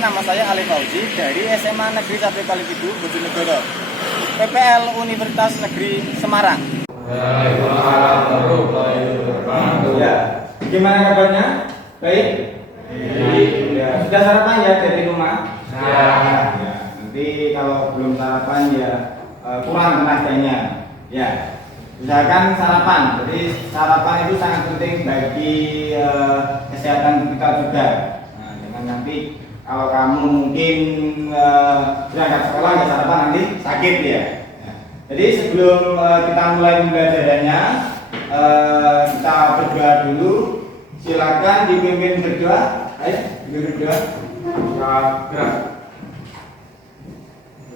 nama saya Ali Fauzi dari SMA Negeri 1 Kalipidu, Bojonegoro, PPL Universitas Negeri Semarang. Ya, gimana kabarnya? Baik? Ya, sudah sarapan ya dari rumah? Ya. Nanti kalau belum sarapan ya kurang tenaganya. Ya, usahakan sarapan. Jadi sarapan itu sangat penting bagi kesehatan kita juga. Nah, jangan nanti kalau kamu mungkin berangkat sekolah nggak sarapan nanti sakit ya. Jadi sebelum kita mulai pembelajarannya, kita berdoa dulu. Silakan dipimpin berdoa. Ayo, dipimpin berdoa. Gerak.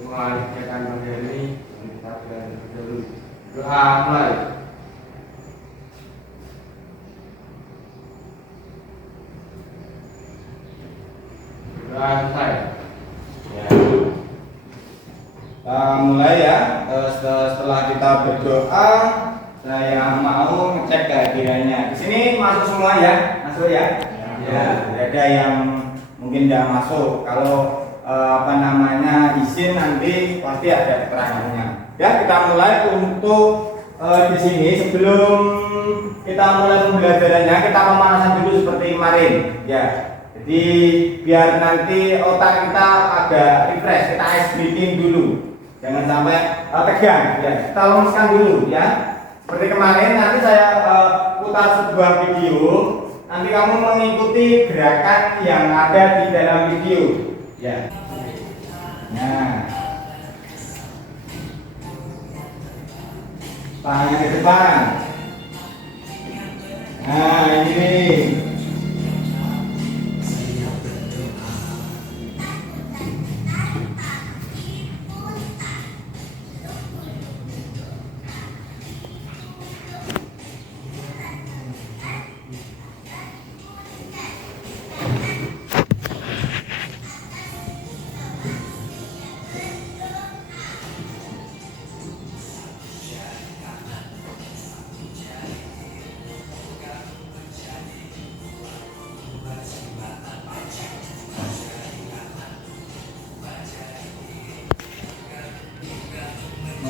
Mulai akan menjadi kita belajar dulu. Doa mulai. Doa selesai. Ya. Mulai ya. Setelah kita berdoa, saya mau ngecek kehadirannya. Di sini masuk semua ya, masuk ya. Ya, ada yang mungkin tidak masuk. Kalau izin nanti pasti ada keterangannya. Ya, kita mulai untuk di sini sebelum kita mulai pembelajarannya kita pemanasan dulu seperti kemarin. Ya, jadi biar nanti otak kita agak refresh, kita ice breathing dulu. Jangan sampai tegang. Ya, kita lemaskan dulu ya. Seperti kemarin nanti saya putar sebuah video. Nanti kamu mengikuti gerakan yang ada di dalam video. Ya. Nah, tangannya ke depan. Nah, ini.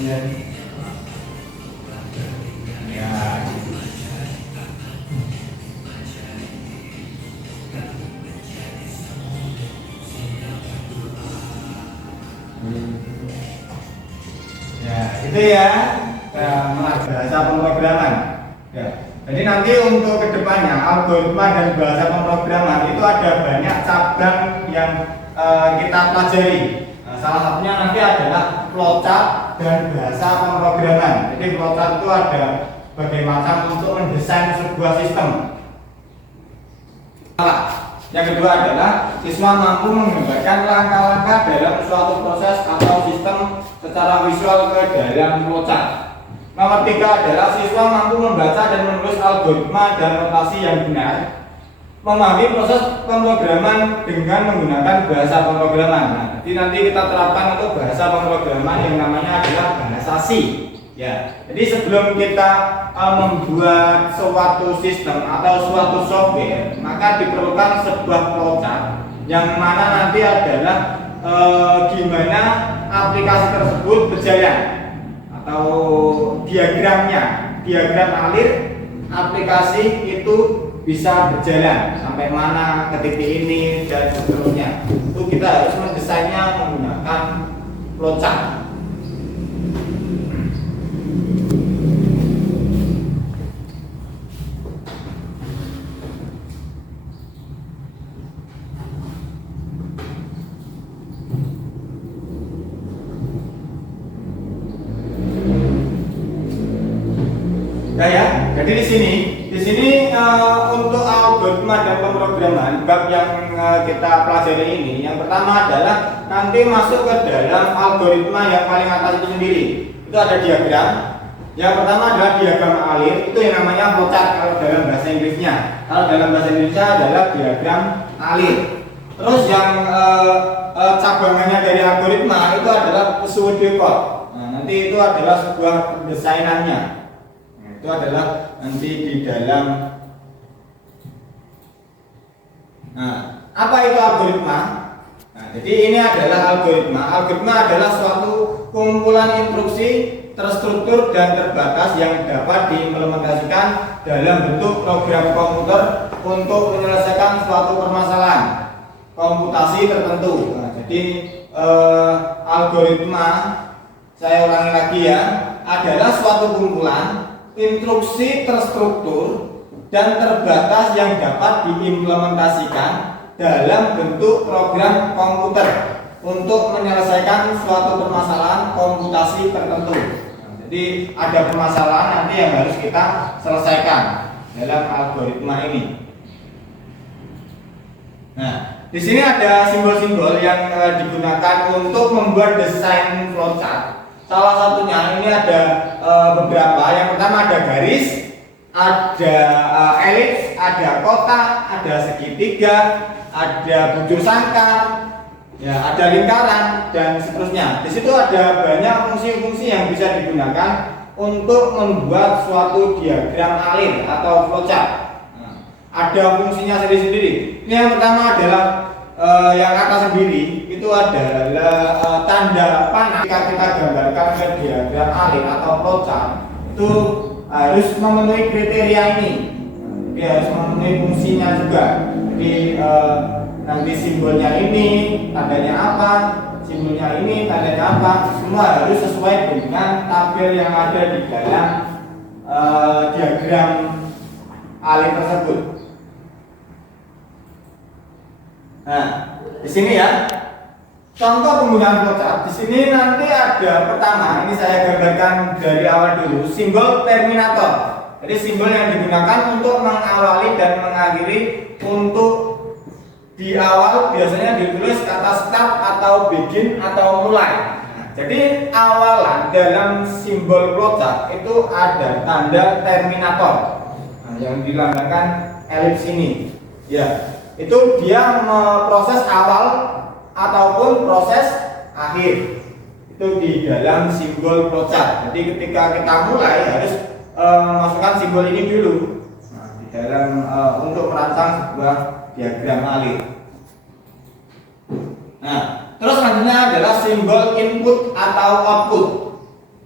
Ya. Ya, itu ya bahasa pemrograman. Ya. Jadi nanti untuk kedepannya algoritma dan bahasa pemrograman itu ada banyak cabang yang kita pelajari. Nah, salah satunya nanti adalah flowchart dan bahasa pemrograman. Jadi flowchart itu ada bagaimana untuk mendesain sebuah sistem. Yang kedua adalah siswa mampu menggambarkan langkah-langkah dalam suatu proses atau sistem secara visual ke dalam flowchart. Nomor 3 adalah siswa mampu membaca dan menulis algoritma dan notasi yang benar, memahami proses pemrograman dengan menggunakan bahasa pemrograman. Nah, jadi nanti kita terapkan untuk bahasa pemrograman yang namanya adalah bahasa C. Ya, jadi sebelum kita membuat suatu sistem atau suatu software, maka diperlukan sebuah flowchart yang mana nanti adalah gimana aplikasi tersebut berjalan atau diagram alir aplikasi itu bisa berjalan sampai mana ke titik ini dan seterusnya. Itu kita harus mendesainnya menggunakan flowchart. Ya, jadi di sini untuk algoritma dan pemrograman bab yang kita pelajari ini, yang pertama adalah nanti masuk ke dalam algoritma yang paling atas itu sendiri. Itu ada diagram. Yang pertama adalah diagram alir, itu yang namanya flowchart kalau dalam bahasa Inggrisnya. Kalau dalam bahasa Indonesia adalah diagram alir. Terus yang cabangannya dari algoritma itu adalah pseudocode. Nah, nanti itu adalah sebuah pendesainannya. Itu adalah nanti di dalam. Nah, apa itu algoritma? jadi ini adalah algoritma. Algoritma adalah suatu kumpulan instruksi terstruktur dan terbatas yang dapat diimplementasikan dalam bentuk program komputer untuk menyelesaikan suatu permasalahan komputasi tertentu. Nah, jadi algoritma, saya ulangi lagi ya, adalah suatu kumpulan instruksi terstruktur dan terbatas yang dapat diimplementasikan dalam bentuk program komputer untuk menyelesaikan suatu permasalahan komputasi tertentu. Jadi ada permasalahan nanti yang harus kita selesaikan dalam algoritma ini. Nah, di sini ada simbol-simbol yang digunakan untuk membuat desain flowchart. Salah satunya ini ada beberapa. Yang pertama ada garis, ada elips, ada kotak, ada segitiga, ada bujur sangkar, ya, ada lingkaran dan seterusnya. Di situ ada banyak fungsi-fungsi yang bisa digunakan untuk membuat suatu diagram alir atau flowchart. Nah, ada fungsinya sendiri-sendiri. Ini yang pertama adalah yang atas sendiri itu adalah tanda panah. Jika kita gambarkan ke diagram alir atau flowchart itu harus memenuhi kriteria ini. Dia harus memenuhi fungsinya juga. Jadi nanti simbolnya ini tandanya apa, simbolnya ini tandanya apa, semua harus sesuai dengan tabel yang ada di dalam diagram alir tersebut. Nah, di sini ya, contoh penggunaan flowchart. Di sini nanti ada pertama, ini saya gambarkan dari awal dulu, simbol terminator. Jadi simbol yang digunakan untuk mengawali dan mengakhiri. Untuk di awal biasanya ditulis kata start atau begin atau mulai. Jadi awalan dalam simbol flowchart itu ada tanda terminator, yang dilambangkan elips ini. Ya. Itu dia proses awal ataupun proses akhir itu di dalam simbol flowchart. Jadi ketika kita mulai harus masukkan simbol ini dulu di dalam untuk merancang sebuah diagram alir. Nah, terus selanjutnya adalah simbol input atau output,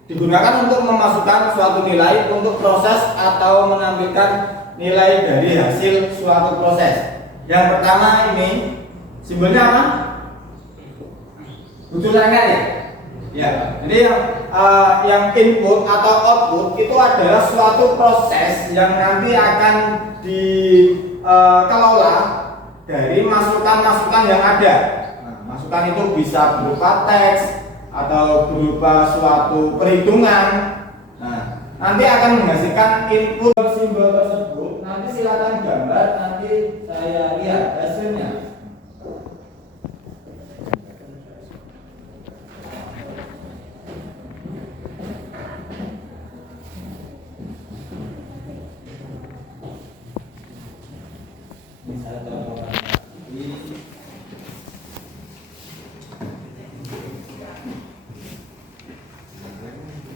digunakan untuk memasukkan suatu nilai untuk proses atau menampilkan nilai dari hasil suatu proses. Yang pertama ini simbolnya apa? Bujur sangkar ya? Ya. Jadi yang input atau output itu adalah suatu proses yang nanti akan dikelola dari masukan-masukan yang ada. Nah, masukan itu bisa berupa teks atau berupa suatu perhitungan. Nah, nanti akan menghasilkan input simbol tersebut. Nanti silakan gambar, nanti saya lihat hasilnya. Ini saya contohkan lagi.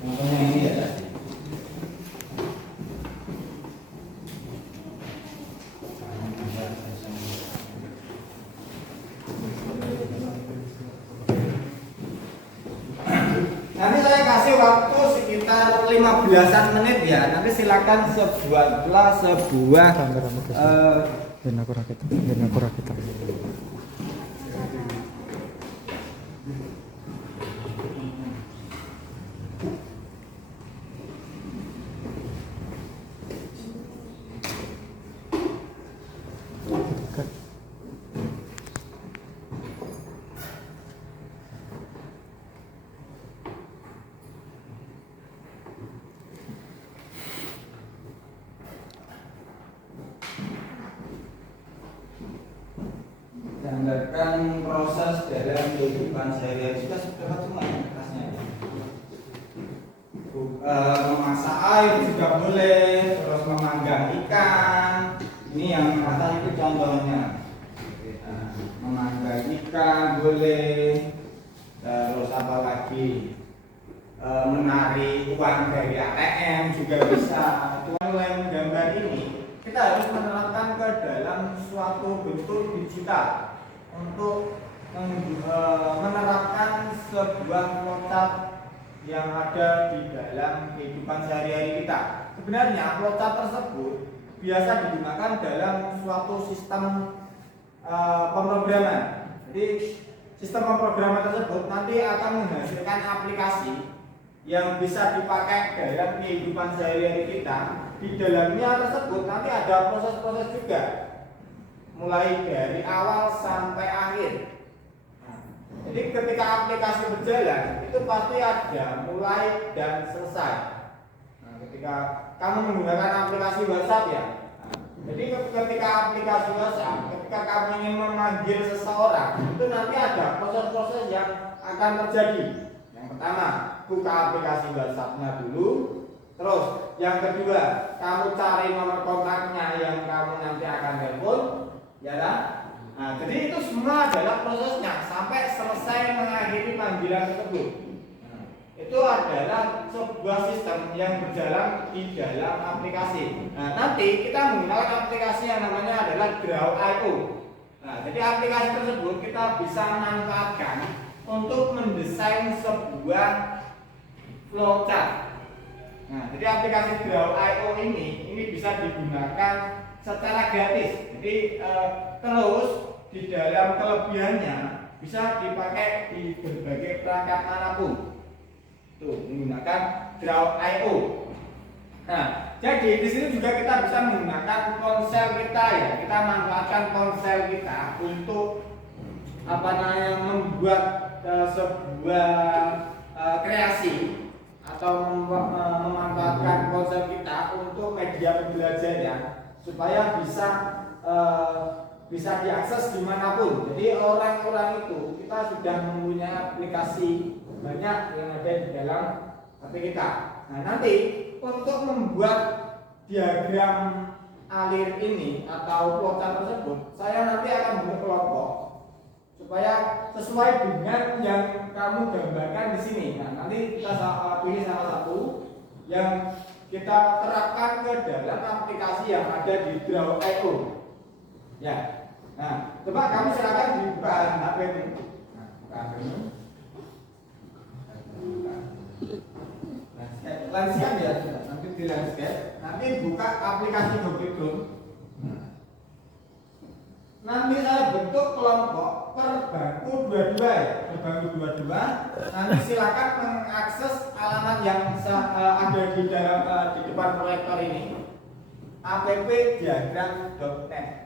Contohnya ini ya. Nanti saya kasih waktu sekitar 15-an menit ya. Nanti silakan buatlah sebuah gambarkan proses dalam kehidupan sehari-hari. Sudah cuma kertasnya. Memasak air juga boleh, terus memanggang ikan. Ini yang atas itu contohnya. Memanggang ikan boleh, terus apa lagi? Menari uang dari ATM juga bisa. Mulai gambar ini kita harus menerapkan ke dalam suatu bentuk digital untuk menerapkan sebuah flowchart yang ada di dalam kehidupan sehari-hari kita. Sebenarnya flowchart tersebut biasa digunakan dalam suatu sistem pemrograman. Jadi sistem pemrograman tersebut nanti akan menghasilkan aplikasi yang bisa dipakai dalam kehidupan sehari-hari kita. Di dalamnya tersebut nanti ada proses-proses juga, mulai dari awal sampai akhir. Jadi ketika aplikasi berjalan itu pasti ada mulai dan selesai. Nah, ketika kamu menggunakan aplikasi WhatsApp ya, jadi ketika aplikasi WhatsApp, ketika kamu ingin memanggil seseorang, itu nanti ada proses-proses yang akan terjadi. Yang pertama, buka aplikasi WhatsApp-nya dulu. Terus, yang kedua, kamu cari nomor kontaknya yang kamu nanti akan telepon, ya kan? Nah, jadi itu semua adalah prosesnya sampai selesai mengakhiri panggilan tersebut. Itu adalah sebuah sistem yang berjalan di dalam aplikasi. Nah, nanti kita menggunakan aplikasi yang namanya adalah Draw.io. Nah, jadi aplikasi tersebut kita bisa manfaatkan untuk mendesain sebuah flowchart. Nah, jadi aplikasi Draw.io ini bisa digunakan secara gratis. Jadi terus di dalam kelebihannya bisa dipakai di berbagai perangkat manapun. Tuh, menggunakan Draw.io. Nah, jadi di sini juga kita bisa menggunakan ponsel kita ya. Kita manfaatkan ponsel kita untuk membuat sebuah kreasi atau memanfaatkan ponsel kita untuk media pembelajaran supaya bisa diakses dimanapun. Jadi orang-orang itu kita sudah mempunyai aplikasi banyak yang ada di dalam HP kita. Nah, nanti untuk membuat diagram alir ini atau flowchart tersebut, saya nanti akan membuat kelompok supaya sesuai dengan yang kamu gambarkan di sini. Nah, nanti kita pilih salah satu yang kita terapkan ke dalam aplikasi yang ada di Draw.io. Ya. Nah, coba kamu silakan dibuka HP ini. Nah, buka HP ini. Landscape ya, nanti di landscape. Nanti buka aplikasi Google Chrome. Nanti saya bentuk kelompok per bangku 22 ya, per bangku 22. Nanti silakan mengakses alamat yang ada di dalam di depan proyektor ini, appdiagram.net.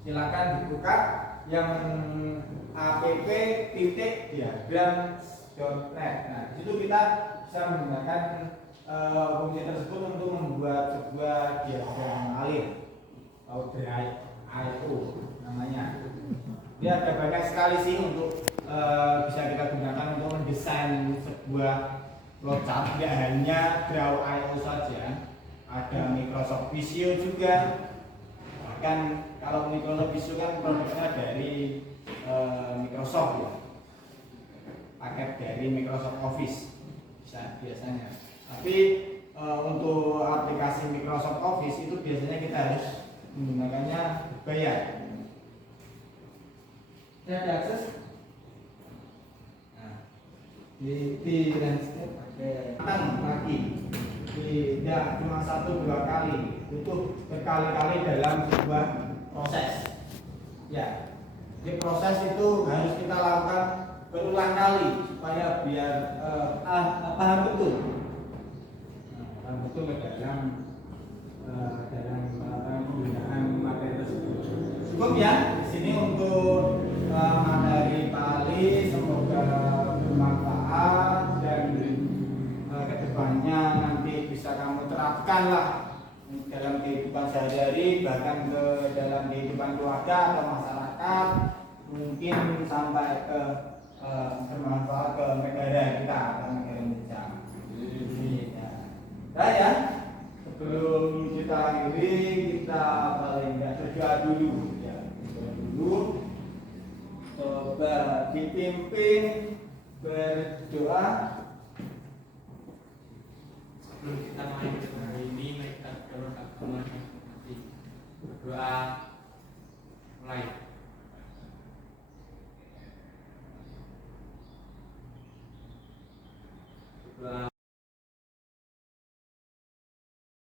Silakan dibuka yang app.diagram.net. Nah, di situ kita bisa menggunakan fungsi tersebut untuk membuat sebuah diagram alir atau Draw.io namanya. Dia ada banyak sekali sih untuk bisa kita gunakan untuk mendesain sebuah flowchart. Tidak hanya Draw.io saja, ada Microsoft Visio juga. Bahkan kalau Microsoft Visio kan produknya dari Microsoft ya, paket dari Microsoft Office biasanya. Tapi untuk aplikasi Microsoft Office itu biasanya kita harus menggunakannya bayar. Saya ada akses. Nah, di landscape ada lagi. Tidak cuma 1-2 kali, butuh berkali-kali dalam sebuah proses. Ya, di proses itu harus kita lakukan berulang kali supaya biar paham betul. Paham betul ke dalam penggunaan materi tersebut. Cukup ya di sini untuk materi Pali, semoga bermanfaat dan kedepannya nanti bisa kamu terapkan lah dalam kehidupan sehari-hari, bahkan ke dalam kehidupan keluarga atau masyarakat, mungkin sampai ke bermanfaat ke negara kita atau negara Indonesia. Nah ya, sebelum kita akhiri, kita paling nggak berdoa dulu ya, berdoa dulu. Coba dipimpin berdoa. Sebelum kita mulai hari ini, mereka mulai. Coba